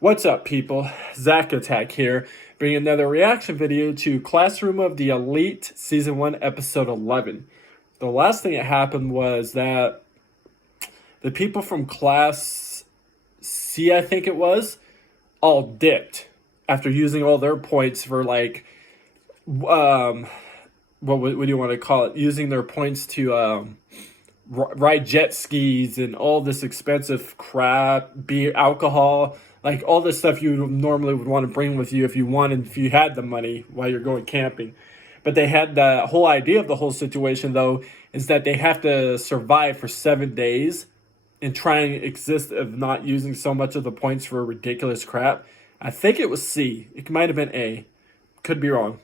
What's up, people? Zach Attack here, bringing another reaction video to Classroom of the Elite Season 1, Episode 11. The last thing that happened was that the people from Class C, I think it was, all dipped after using all their points for, like, what do you want to call it? Using their points to ride jet skis and all this expensive crap, beer, alcohol, like all this stuff you normally would want to bring with you if you had the money while you're going camping. But they had the whole idea of the whole situation, though, is that they have to survive for 7 days and try and exist of not using so much of the points for ridiculous crap. I think it was C. It might have been A. Could be wrong.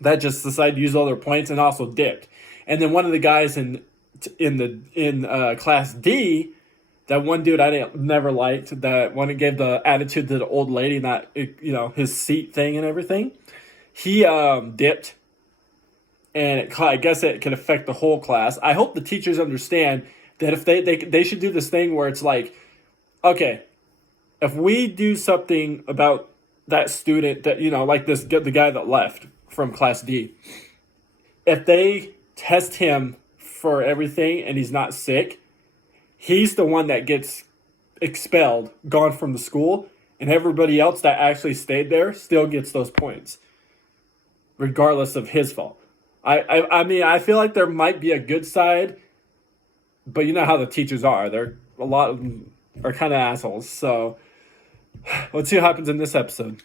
That just decided to use all their points and also dipped. And then one of the guys in Class D, that one dude I never liked, that one that gave the attitude to the old lady, not his seat thing and everything, he dipped, and I guess it can affect the whole class. I hope the teachers understand that if they should do this thing where it's like, okay, if we do something about that student that like the guy that left from Class D, if they test him for everything and he's not sick, he's the one that gets expelled, gone from the school, and everybody else that actually stayed there still gets those points, regardless of his fault. I mean, I feel like there might be a good side, but you know how the teachers are. A lot of them are kind of assholes. So let's see what happens in this episode.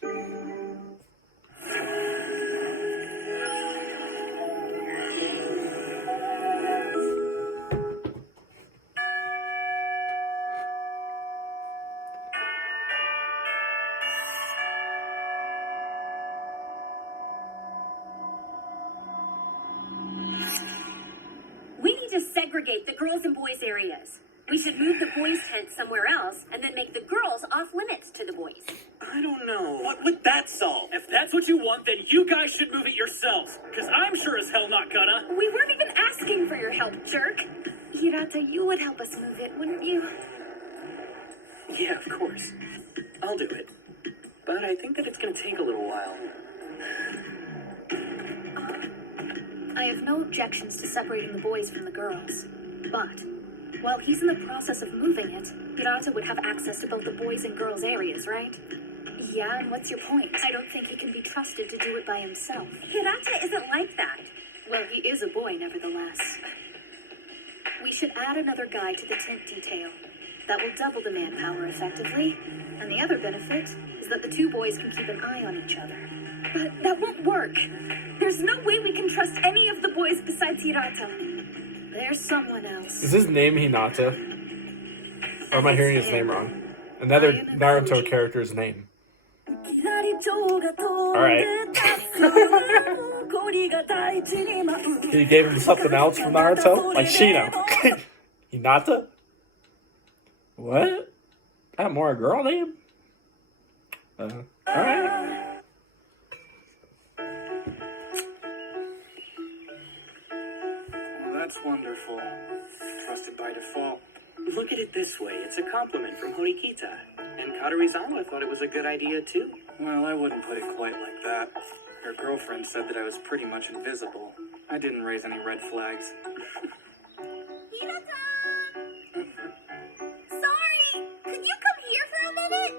We need to segregate the girls' and boys' areas. We should move the boys' tent somewhere else and then make the girls off limits to the boys. I don't know. What would that solve? If that's what you want, then you guys should move it yourselves. Because I'm sure as hell not gonna. We weren't even asking for your help, jerk. Hirata, you would help us move it, wouldn't you? Yeah, of course. I'll do it. But I think that it's gonna take a little while. I have no objections to separating the boys from the girls. But while he's in the process of moving it, Hirata would have access to both the boys' and girls' areas, right? Yeah, and what's your point? I don't think he can be trusted to do it by himself. Hirata isn't like that. Well, he is a boy, nevertheless. We should add another guy to the tent detail. That will double the manpower effectively. And the other benefit is that the two boys can keep an eye on each other. But that won't work. There's no way we can trust any of the boys besides Hirata. There's someone else. Is his name Hinata? Or am I hearing his name wrong? Another Naruto character's name. Alright. He gave him something else from Naruto? Like Shino. Hinata? What? That more a girl name? Alright. That's wonderful. Trusted by default. Look at it this way. It's a compliment from Horikita. And Katarizawa thought it was a good idea, too. Well, I wouldn't put it quite like that. Her girlfriend said that I was pretty much invisible. I didn't raise any red flags. Hirata! Sorry! Could you come here for a minute?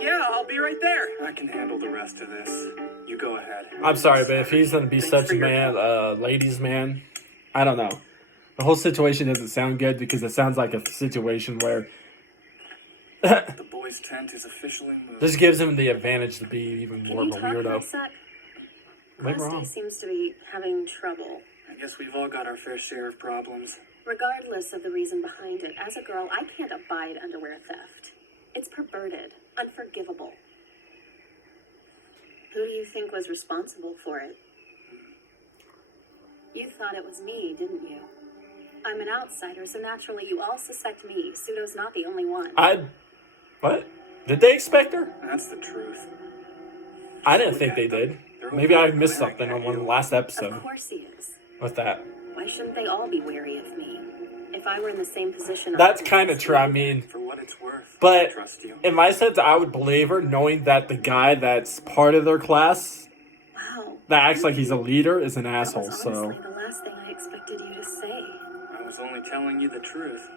Yeah, I'll be right there. I can handle the rest of this. You go ahead. I'm sorry, but if he's gonna be such a man, ladies' man, I don't know. The whole situation doesn't sound good because it sounds like a situation where The boys' tent is officially moved. this gives him the advantage to be even more of a weirdo. Am I Class wrong? D seems to be having trouble. I guess we've all got our fair share of problems. Regardless of the reason behind it, as a girl, I can't abide underwear theft. It's perverted, unforgivable. Who do you think was responsible for it? You thought it was me, didn't you? I'm an outsider, so naturally you all suspect me. Pseudo's not the only one. What? Did they expect her? That's the truth. I didn't think they did. Maybe I missed something on one of the last episode. Of course he is. What's that? Why shouldn't they all be wary of me? If I were in the same position, That's kind of true. I mean, For what it's worth, I but trust you. in my sense, I would believe her knowing that the guy that's part of their class Wow. that acts like he's a leader is an That was asshole. honestly So the last thing I expected you to say. I was only telling you the truth.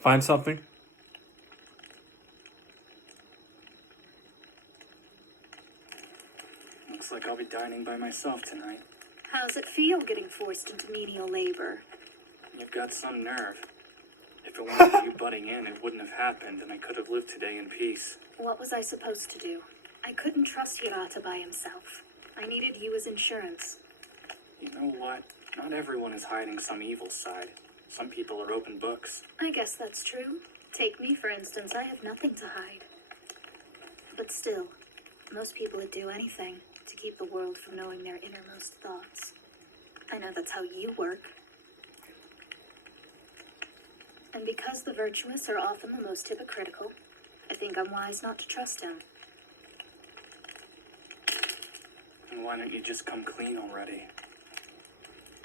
find something. Looks like I'll be dining by myself tonight. How's it feel getting forced into menial labor? You've got some nerve. If it weren't for you butting in, it wouldn't have happened, and I could have lived today in peace. What was I supposed to do? I couldn't trust Hirata by himself. I needed you as insurance. You know what? Not everyone is hiding some evil side. Some people are open books. I guess that's true. Take me, for instance. I have nothing to hide. But still, most people would do anything to keep the world from knowing their innermost thoughts. I know that's how you work. And because the virtuous are often the most hypocritical, I think I'm wise not to trust him. And why don't you just come clean already?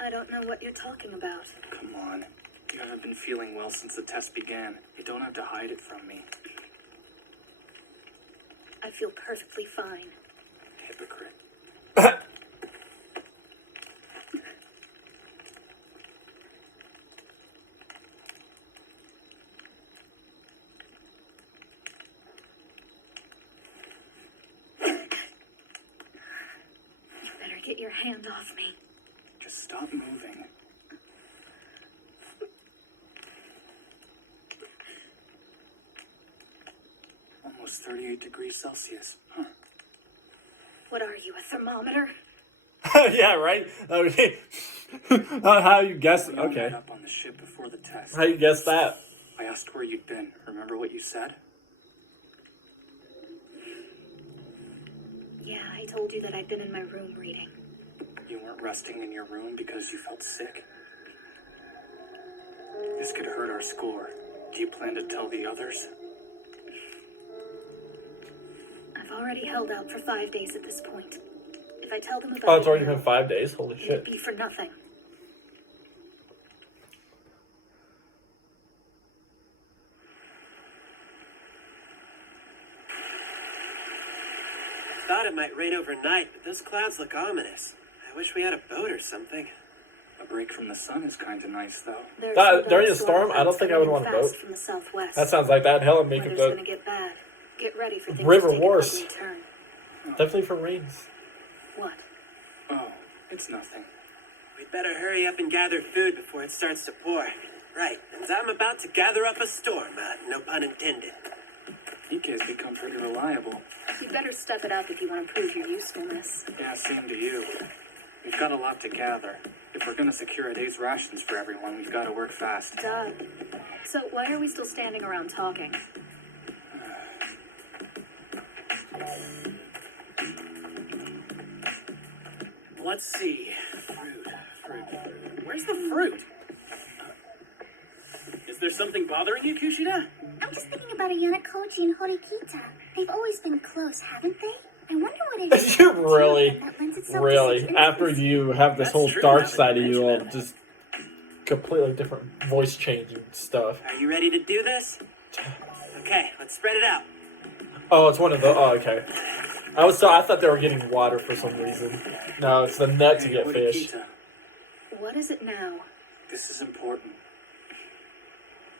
I don't know what you're talking about. Come on. You haven't been feeling well since the test began. You don't have to hide it from me. I feel perfectly fine. Hypocrite. You better get your hand off me. Just stop moving. Almost 38 degrees Celsius. Huh. What are you, a thermometer? Yeah, right. Okay. How you guess? We all Okay. met up on the ship before the test. How you guess that? I asked where you'd been. Remember what you said? Yeah, I told you that I'd been in my room reading. You weren't resting in your room because you felt sick? This could hurt our score. Do you plan to tell the others? I've already held out for 5 days at this point. If I tell them about Oh, it's it already now, been 5 days. Holy it'd shit. be for nothing. Thought it might rain overnight, but those clouds look ominous. I wish we had a boat or something. A break from the sun is kind of nice, though. There's That- some during bad a storm, I don't clouds think I would coming want a fast boat. From the southwest. That sounds like that. Hell, and make it Weather's the gonna get bad. Get ready for things River to take Wars. an ugly turn. definitely for rains. What? Oh, it's nothing. We'd better hurry up and gather food before it starts to pour. Right, and I'm about to gather up a storm, no pun intended. Ike's become pretty reliable. You'd better step it up if you want to prove your usefulness. Yeah, same to you. We've got a lot to gather. If we're gonna secure a day's rations for everyone, we've got to work fast. Duh. So why are we still standing around talking? Let's see. Fruit. Where's the fruit? Is there something bothering you, Kushida? I'm just thinking about Ayanokoji and Horikita. They've always been close, haven't they? I wonder what it is. You really, that lends itself to really, such after intimacy. you have this That's whole true, dark now that side of you you, all mention it. just completely different voice changing stuff. Are you ready to do this? Okay, let's spread it out. Oh, it's one of the. Oh, okay. I thought they were getting water for some reason. No, it's the net to get fish. Horikita, What is it now? this is important.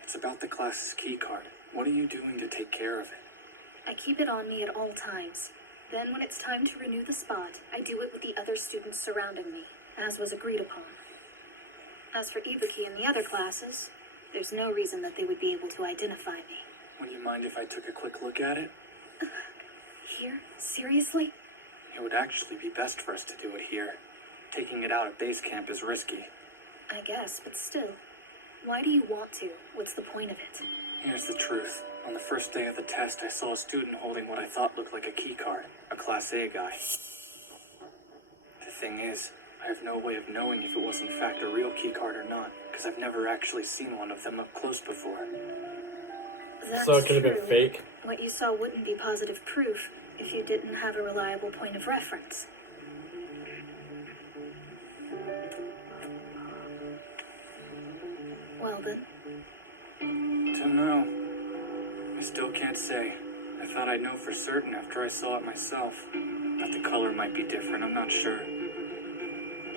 It's about the class's key card. What are you doing to take care of it? I keep it on me at all times. Then when it's time to renew the spot, I do it with the other students surrounding me, as was agreed upon. As for Ibuki and the other classes, there's no reason that they would be able to identify me. Would you mind if I took a quick look at it? Here? Seriously? It would actually be best for us to do it here. Taking it out at base camp is risky. I guess, but still. Why do you want to? What's the point of it? Here's the truth. On the first day of the test, I saw a student holding what I thought looked like a key card. A Class A guy. The thing is, I have no way of knowing if it was in fact a real keycard or not, because I've never actually seen one of them up close before. That's So it could have been true. fake. What you saw wouldn't be positive proof if you didn't have a reliable point of reference. Well then, Don't know. I still can't say. I thought I'd know for certain after I saw it myself. But the color might be different, I'm not sure.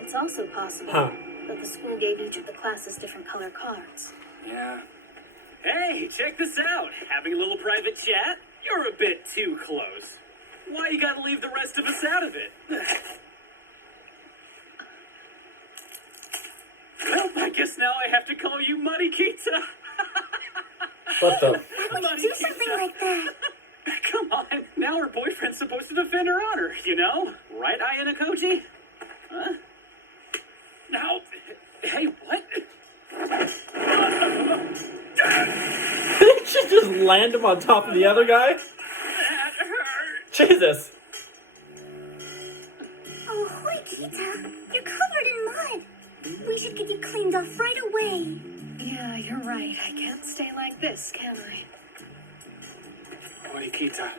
it's also possible Huh. that the school gave each of the classes different color cards. Yeah. Hey, check this out. Having a little private chat? You're a bit too close. Why you gotta leave the rest of us out of it? Well, I guess now I have to call you Muddy Kita. What the? Why would you do something like that? Come on, now her boyfriend's supposed to defend her honor, you know? Right, Ayana Koji? Huh? Now, hey, what? Did she just land him on top of the other guy? That hurt. Jesus. Oh, Horikita, you're covered in mud. We should get you cleaned off right away. Yeah, you're right. I can't stay like this, can I? Horikita.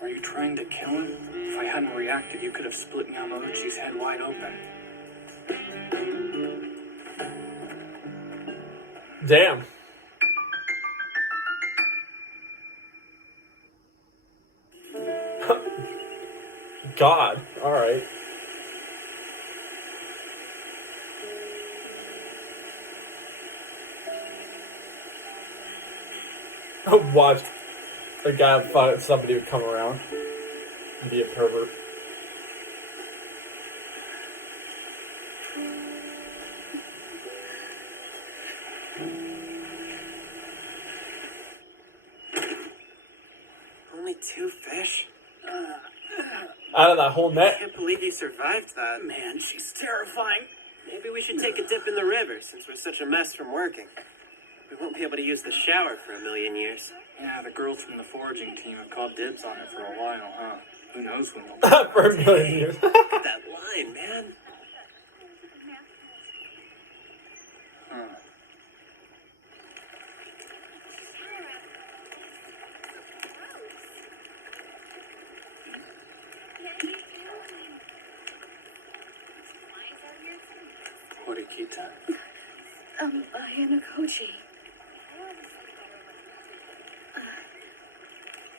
Are you trying to kill him? If I hadn't reacted, you could have split Yamauchi's head wide open. Damn. God. All right. Watch. The guy thought somebody would come around and be a pervert. Only 2 fish? Out of that whole I net. can't believe you survived that. Man, she's terrifying. Maybe we should take a dip in the river since we're such a mess from working. We won't be able to use the shower for a million years. Yeah, the girls from the foraging team have called dibs on it for a while, huh? Who knows when they'll... For a million years. Look at that line, man. Huh. Horikita. Ayana Koji.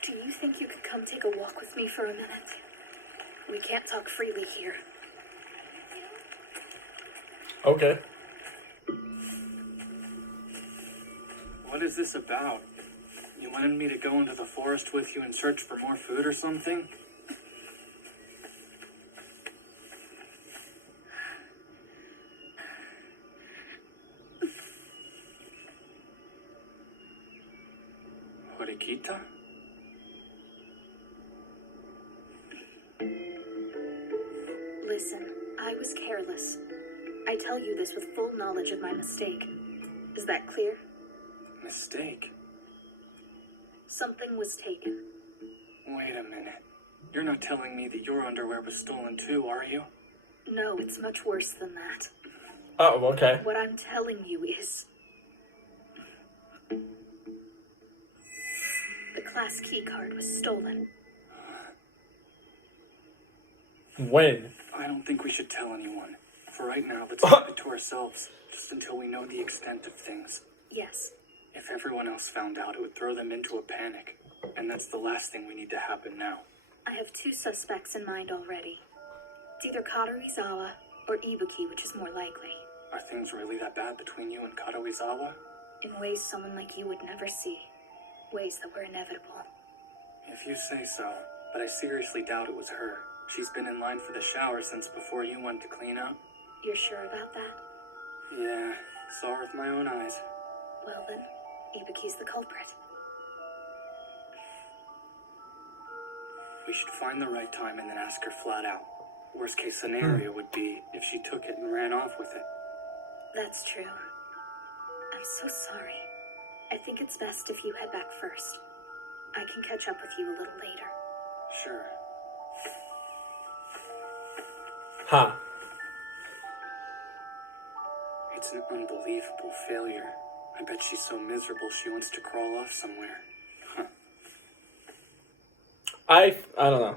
Do you think you could come take a walk with me for a minute? We can't talk freely here. Okay. What is this about? You wanted me to go into the forest with you and search for more food or something? Horikita? Listen, I was careless. I tell you this with full knowledge of my mistake. Is that clear? Mistake? Something was taken. Wait a minute. You're not telling me that your underwear was stolen too, are you? No, it's much worse than that. Oh, okay. What I'm telling you is... the class key card was stolen. When? I don't think we should tell anyone. For right now, let's keep it to ourselves, just until we know the extent of things. Yes. If everyone else found out, it would throw them into a panic. And that's the last thing we need to happen now. I have 2 suspects in mind already. It's either Katorizawa or Ibuki, which is more likely. Are things really that bad between you and Kadoizawa? In ways someone like you would never see. Ways that were inevitable. If you say so, but I seriously doubt it was her. She's been in line for the shower since before you went to clean up. You're sure about that? Yeah, saw her with my own eyes. Well then, Ibuki's the culprit. We should find the right time and then ask her flat out. Worst case scenario would be if she took it and ran off with it. That's true. I'm so sorry. I think it's best if you head back first. I can catch up with you a little later. Sure. Huh. It's an unbelievable failure. I bet she's so miserable she wants to crawl off somewhere. Huh. I don't know.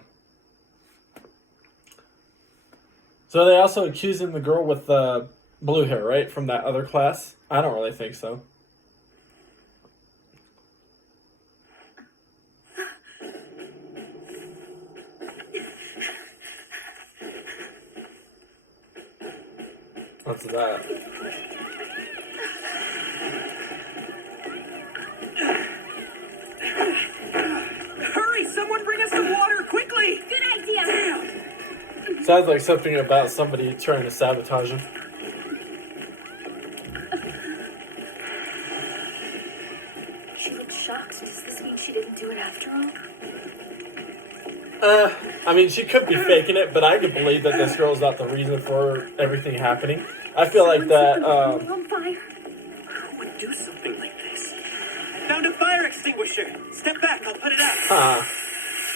So they also accusing the girl with the blue hair, right? From that other class? I don't really think so. What's that? Hurry! Someone bring us some water, quickly! Good idea. Damn! Sounds like something about somebody trying to sabotage him. She looked shocked. Does this mean she didn't do it after all? I mean, she could be faking it, but I could believe that this girl's not the reason for everything happening. I feel like that, On fire. Who would do something like this? I found a fire extinguisher. Step back, I'll put it out.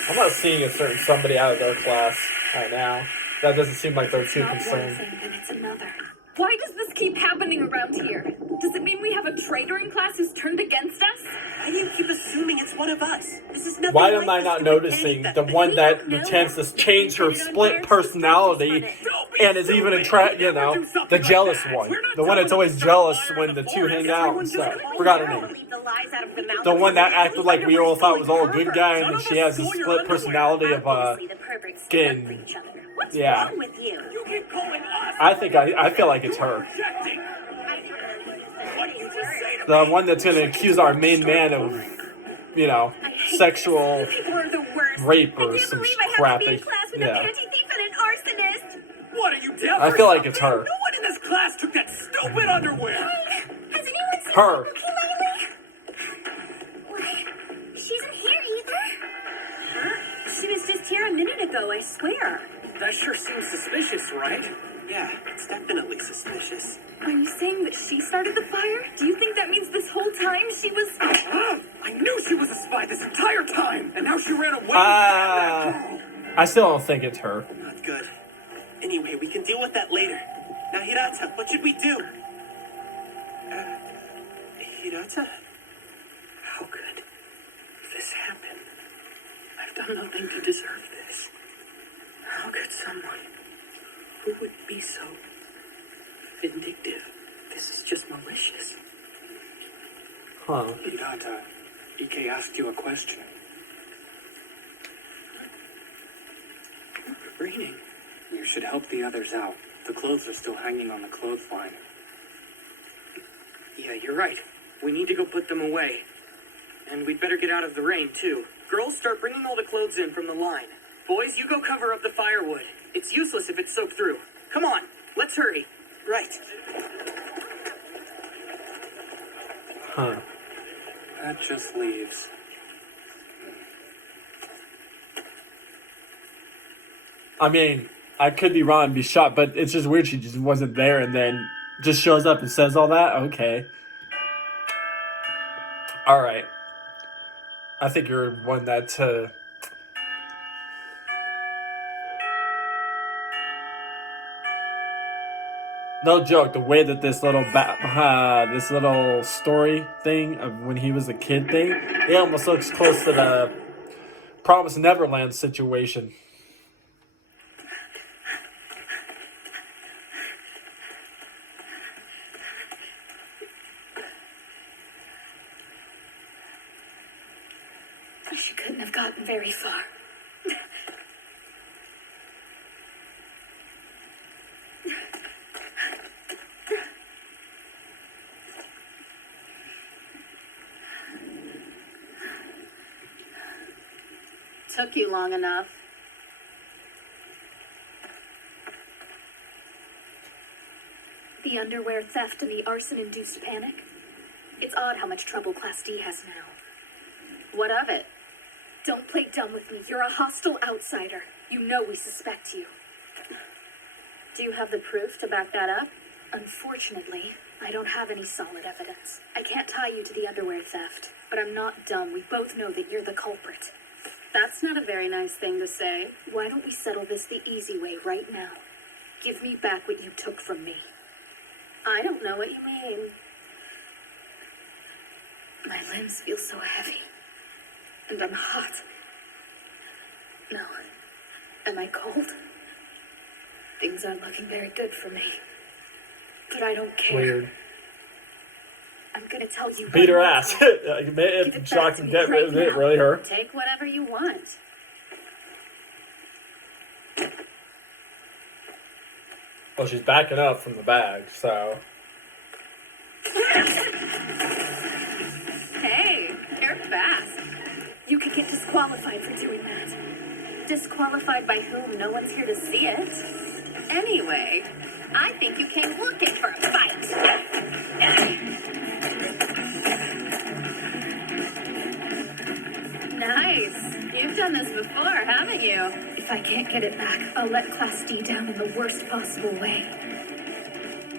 I'm not seeing a certain somebody out of their class right now. That doesn't seem like they're too Not one concerned. thing, then it's another. Why does this keep happening around here? Does it mean we have a traitor in class who's turned against us? Why do you keep assuming it's one of us? This is nothing Why like am I the not stupid noticing penny the theft. one We that don't know intends to that. change her split personality and is even the jealous one? The one that's always jealous when the two hang out and stuff. Forgot her name. The one that acted like we all thought was all a good guy, and then she has a split personality of getting. What's Yeah. wrong with you? You keep calling us! I feel like it's her. Projecting! What did you just say to The one that's gonna accuse our main man of, sexual People are the worst. rape I or can't some believe I crap. have to be in class with Yeah. a panty thief and an arsonist. What are you deaf I or feel like it's something? her. No one in this class took that stupid underwear! Has anyone seen Her. Cookie lately? What? She isn't here either. Huh? She was just here a minute ago, I swear. That sure seems suspicious, right? Yeah, it's definitely suspicious. Are you saying that she started the fire? Do you think that means this whole time she was... I knew she was a spy this entire time, and now she ran away. I still don't think it's her. Not good. Anyway, we can deal with that later. Now, Hirata, what should we do? Hirata? How could this happen? I've done nothing to deserve this. How could someone who would be so vindictive? This is just malicious. Huh. Hinata, Ike asked you a question. Raining. You should help the others out. The clothes are still hanging on the clothesline. Yeah, you're right. We need to go put them away. And we'd better get out of the rain, too. Girls, start bringing all the clothes in from the line. Boys, you go cover up the firewood. It's useless if it's soaked through. Come on, let's hurry. Right. Huh. That just leaves. I mean, I could be wrong and be shot, but it's just weird she just wasn't there and then just shows up and says all that? Okay. Alright. I think you're one that, no joke, the way that this little this little story thing of when he was a kid thing, it almost looks close to the Promised Neverland situation. She couldn't have gotten very far. Took you long enough. The underwear theft and the arson-induced panic. It's odd how much trouble Class D has now. What of it? Don't play dumb with me. You're a hostile outsider. You know we suspect you. Do you have the proof to back that up? Unfortunately, I don't have any solid evidence. I can't tie you to the underwear theft, but I'm not dumb. We both know that you're the culprit. That's not a very nice thing to say. Why don't we settle this the easy way right now? Give me back what you took from me. I don't know what you mean. My limbs feel so heavy. And I'm hot. No. Am I cold? Things aren't looking very good for me. But I don't care. Weird. I'm gonna tell you. Beat her one more ass. time. Give If it shock back to and me death, right is it now. really her? Take whatever you want. Well, she's backing up from the bag, so. Hey, you're fast. You could get disqualified for doing that. Disqualified by whom? No one's here to see it. Anyway, I think you came looking for a fight. Nice. You've done this before, haven't you? If I can't get it back, I'll let Class D down in the worst possible way.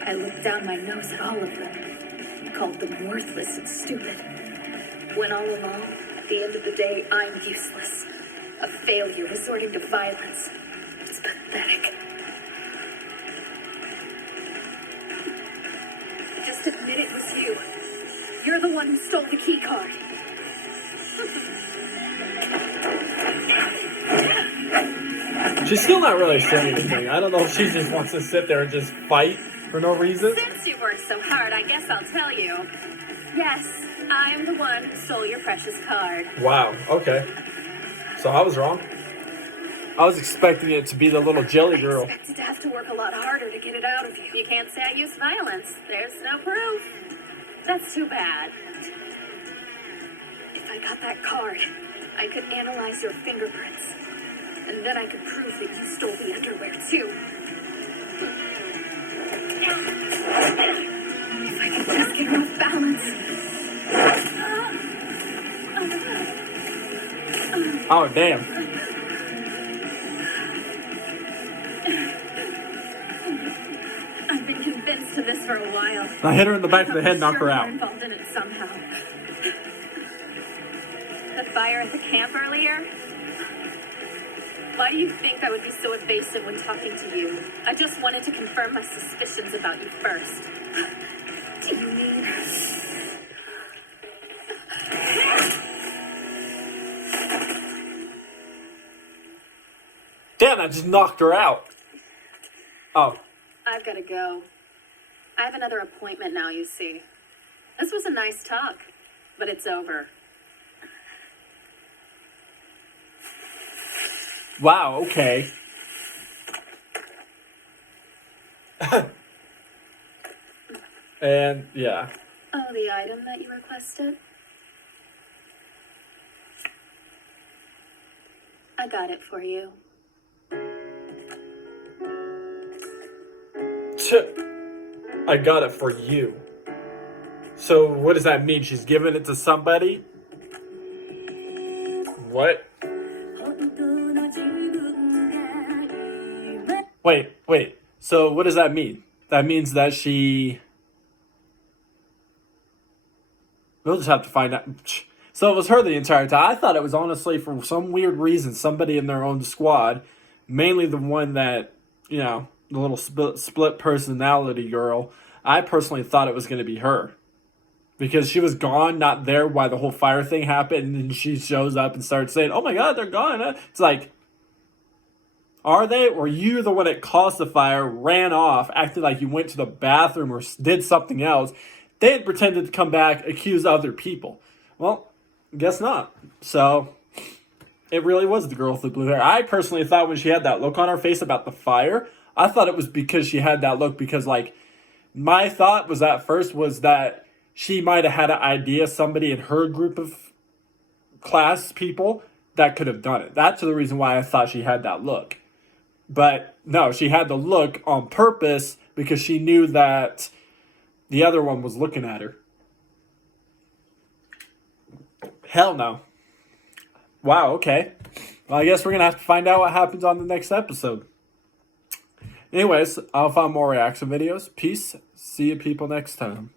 I looked down my nose at all of them, called them worthless and stupid. When all along, at the end of the day, I'm useless. A failure resorting to violence. It's pathetic. Just admit it was you. You're the one who stole the key card. She's still not really saying anything. I don't know if she just wants to sit there and just fight for no reason. Since you worked so hard, I guess I'll tell you. Yes, I am the one who stole your precious card. Wow, okay. So I was wrong. I was expecting it to be the little jelly girl. I expected to have to work a lot harder to get it out of you. You can't say I used violence. There's no proof. That's too bad. If I got that card, I could analyze your fingerprints. And then I could prove that you stole the underwear, too. If I could just get off balance. Oh, damn. I've been convinced of this for a while. I hit her in the back of the head, knock her Sure out. you're involved in it somehow. The fire at the camp earlier? Why do you think I would be so evasive when talking to you? I just wanted to confirm my suspicions about you first. Do you mean... Damn, I just knocked her out. Oh. I've got to go. I have another appointment now, you see. This was a nice talk, but it's over. Wow, okay. And, yeah. Oh, the item that you requested? I got it for you. I got it for you. So what does that mean? She's giving it to somebody? What? Wait. So what does that mean? That means that she... We'll just have to find out. So it was her the entire time. I thought it was honestly for some weird reason somebody in their own squad, mainly the one that, you know, the little split personality girl. I personally thought it was going to be her. Because she was gone, not there while the whole fire thing happened, and she shows up and starts saying, oh my god, they're gone. It's like, are they? Or you the one that caused the fire, ran off, acted like you went to the bathroom or did something else, then pretended to come back, accuse other people. Well, guess not. So, it really was the girl with the blue hair. I personally thought when she had that look on her face about the fire, I thought it was because she had that look because, like, my thought was at first was that she might have had an idea, somebody in her group of class people that could have done it. That's the reason why I thought she had that look. But no, she had the look on purpose because she knew that the other one was looking at her. Hell no. Wow, okay. Well, I guess we're going to have to find out what happens on the next episode. Anyways, I'll find more reaction videos. Peace. See you people next time.